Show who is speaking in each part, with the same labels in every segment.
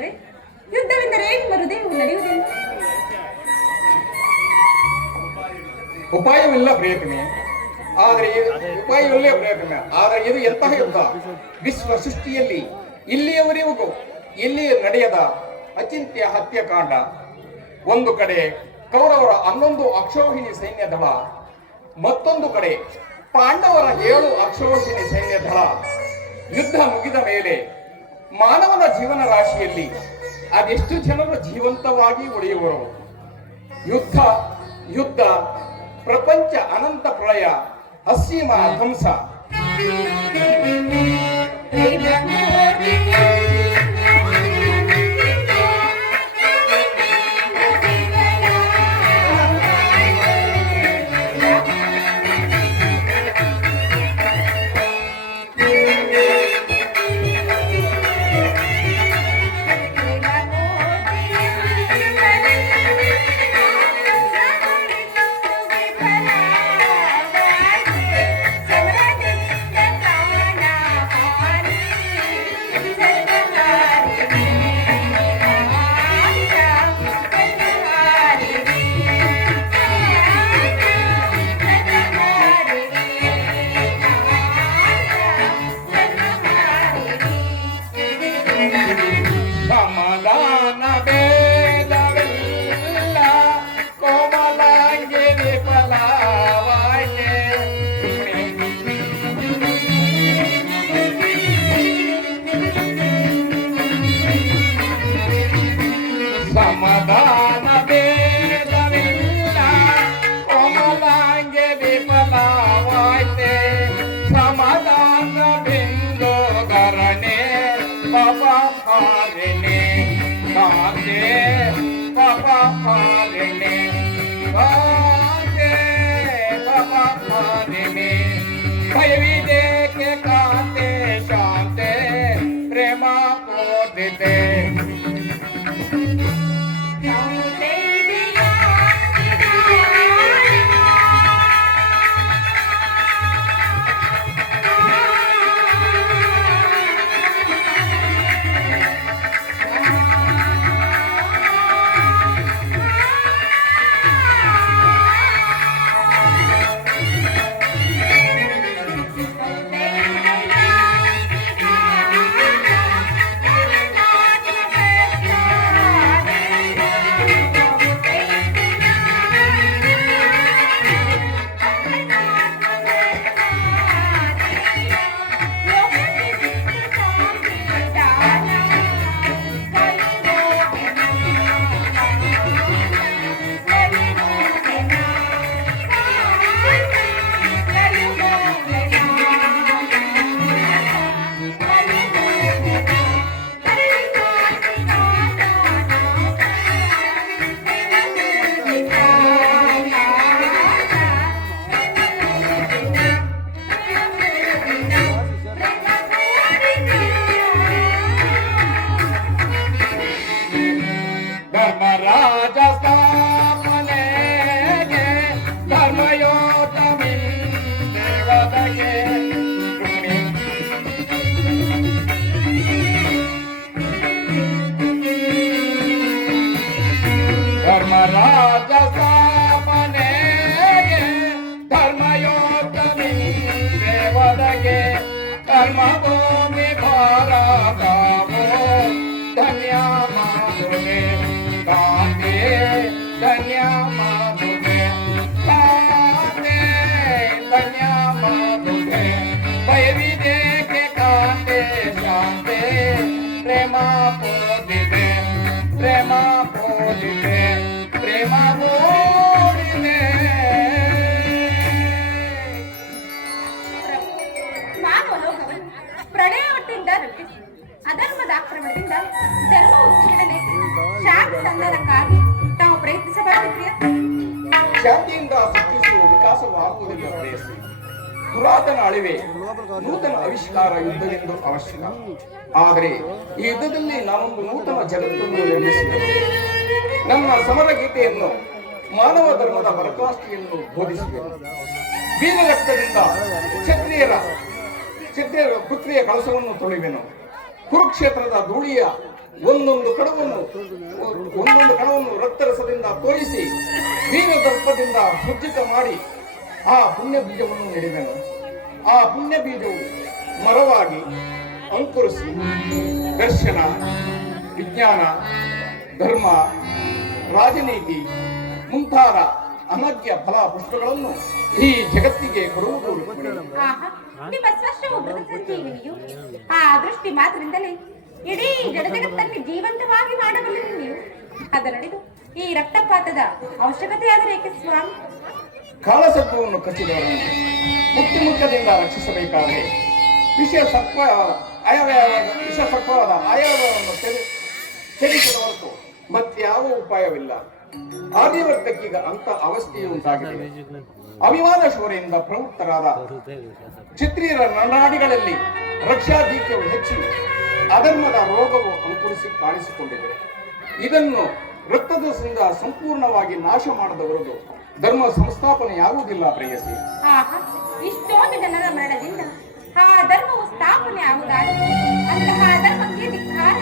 Speaker 1: ಹೇಳಿರಲಿಲ್ಲವೇ ಯುದ್ಧವೆಂದರೆ ಏನು ಬರುದೇ ನಡೆಯುವುದಿಲ್ಲ
Speaker 2: ಉಪಾಯವಿಲ್ಲ ಪ್ರಿಯತಮೆ ಆದರೆ ಇದು- ಪ್ರಯತ್ನ ಪ್ರಿಯತಮೆ ಆದರೆ ಇದು ಎಂತಹ ಯುದ್ಧ? ವಿಶ್ವ ಸೃಷ್ಟಿಯಲ್ಲಿ ಇಲ್ಲಿಯವರೆಗೂ ಇಲ್ಲಿ ನಡೆಯದ ಅಚಿಂತ್ಯ ಹತ್ಯಾಕಾಂಡ. ಒಂದು ಕಡೆ ಕೌರವರ ಹನ್ನೊಂದು ಅಕ್ಷೋಹಿಣಿ ಸೈನ್ಯ ದಳ ಮತ್ತೊಂದು ಕಡೆ ಪಾಂಡವರ ಏಳು ಅಕ್ಷೋಹಿಣಿ ಸೈನ್ಯ ದಳ. ಯುದ್ಧ ಮುಗಿದ ಮೇಲೆ ಮಾನವನ ಜೀವನ ರಾಶಿಯಲ್ಲಿ ಅದೆಷ್ಟು ಜನರು ಜೀವಂತವಾಗಿ ಉಳಿಯುವರು? ಯುದ್ಧ ಯುದ್ಧ ಪ್ರಪಂಚ ಅನಂತ ಪ್ರಳಯ ಅಸೀಮ ಧ್ವಂಸ.
Speaker 1: falha
Speaker 2: ధర్మరాజస్థాపనే ధర్మయోతమి దేవతయే. ధర్మరాజ ಪುರಾತನ ಅಳಿವೆ, ನೂತನ ಆವಿಷ್ಕಾರ ಎಂದು ಅವಶ್ಯಕ. ಆದರೆ ಈ ಯುದ್ಧದಲ್ಲಿ ನಾವೊಂದು ನೂತನ ಜಗತ್ತನ್ನು ನಿರ್ಮಿಸಿದೆ ನಮ್ಮ ಸಮರ ಗೀತೆಯನ್ನು ಮಾನವ ಧರ್ಮದ ಬರಕಾಸ್ತಿಯನ್ನು ಬೋಧಿಸಿದೆ ವೀರ ರಕ್ತದಿಂದ ಕ್ಷತ್ರಿಯರ, ಕ್ಷತ್ರಿಯ ಪುತ್ರಿಯ ಕಳಸವನ್ನು ತೊಳೆವೆನು. ಕುರುಕ್ಷೇತ್ರದ ಧೂಳಿಯ ಒಂದೊಂದು ಕಡವನ್ನು ಒಂದೊಂದು ಕಣವನ್ನು ರಕ್ತರಸದಿಂದ ತೋರಿಸಿ ವೀರ ದರ್ಪದಿಂದ ಸುಜ್ಜಿತ ಮಾಡಿ ಆ ಪುಣ್ಯ ಬೀಜವನ್ನು ನೆಡುವೆನು ಆ ಪುಣ್ಯ ಬೀಜವು ಮರವಾಗಿ ಅಂಕುರಿಸಿ ದರ್ಶನ, ವಿಜ್ಞಾನ, ಧರ್ಮ, ರಾಜನೀತಿ ಮುಂತಾದ ಅನಗ್ಯ ಫಲ ಪುಷ್ಪಗಳನ್ನು ಈ ಜಗತ್ತಿಗೆ ಕೊಡುವುದು
Speaker 1: ನಿಮ್ಮ ಸ್ಪಷ್ಟವು ಆ ದೃಷ್ಟಿ ಮಾತ್ರದಿಂದಲೇ ಇಡೀ ಜಡಜಗತ್ತನ್ನು ಜೀವಂತವಾಗಿ ಮಾಡಬಲ್ಲರು ನೀವು. ಈ ರಕ್ತಪಾತದ ಅವಶ್ಯಕತೆಯಾದರೆ ಏಕೆ ಸ್ವಾಮಿ?
Speaker 2: ಕಾಲಸತ್ವವನ್ನು ಕಚ್ಚಿದವರನ್ನು ಮುಕ್ತಿ ಮುಖದಿಂದ ರಕ್ಷಿಸಬೇಕಾದರೆ ವಿಷ ಸರ್ಪ ಆಯವ್ಯಯ ವಿಷ ಸರ್ಪವಾದ ಆಯವ್ಯವನ್ನು ತೆರೆ ತೆಗೆಸಿದ ಹೊರತು ಮತ್ಯಾವ ಉಪಾಯವಿಲ್ಲ. ಆದಿವರ್ಗಕ್ಕೀಗ ಅಂತ ಅವಸ್ಥೆಯು ಉಂಟಾಗಿದೆ. ಅಭಿಮಾನ ಶೋರೆಯಿಂದ ಪ್ರವೃತ್ತರಾದ ಚಿತ್ರೀಯರ ನರನಾಡಿಗಳಲ್ಲಿ ರಕ್ಷಾಧೀಕ್ಯವು ಹೆಚ್ಚಿ ಅಧರ್ಮದ ರೋಗವು ಅಂಕುರಿಸಿ ಕಾಣಿಸಿಕೊಂಡಿದೆ. ಇದನ್ನು ರಕ್ತದೋಷದಿಂದ ಸಂಪೂರ್ಣವಾಗಿ ನಾಶ ಮಾಡದವರದು ಧರ್ಮ ಸಂಸ್ಥಾಪನೆಯಾಗುವುದಿಲ್ಲ ಪ್ರೇಯಸಿ.
Speaker 1: ಆಹಾ ಇಷ್ಟೊಂದು ಜನರ ಮರಣದಿಂದ ಆ ಧರ್ಮವು ಸ್ಥಾಪನೆ ಆಗುವುದಾದರೆ ಅಂತಹ ಧರ್ಮಕ್ಕೆ ಧಿಕ್ಕಾರ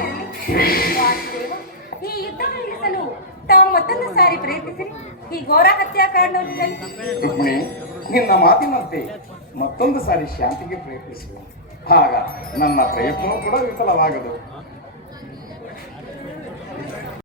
Speaker 1: ಇರಲಿ ವಾಸುದೇವ. ಈ ಯುದ್ಧ ನಿಲ್ಲಿಸಲು ತಾವು ಮತ್ತೊಂದು ಸಾರಿ ಪ್ರಯತ್ನಿಸಿರಿ. ಈ ಘೋರ ಹತ್ಯಾಕಾಂಡವನ್ನು ನಿಲ್ಲಿಸಿ
Speaker 2: ರುಕ್ಮಿಣಿ ನಿನ್ನ ಮಾತಿನಂತೆ ಮತ್ತೊಂದು ಸಾರಿ ಶಾಂತಿಗೆ ಪ್ರಯತ್ನಿಸುವ. ಆಗ ನನ್ನ ಪ್ರಯತ್ನವೂ ಕೂಡ ವಿಫಲವಾಗದು.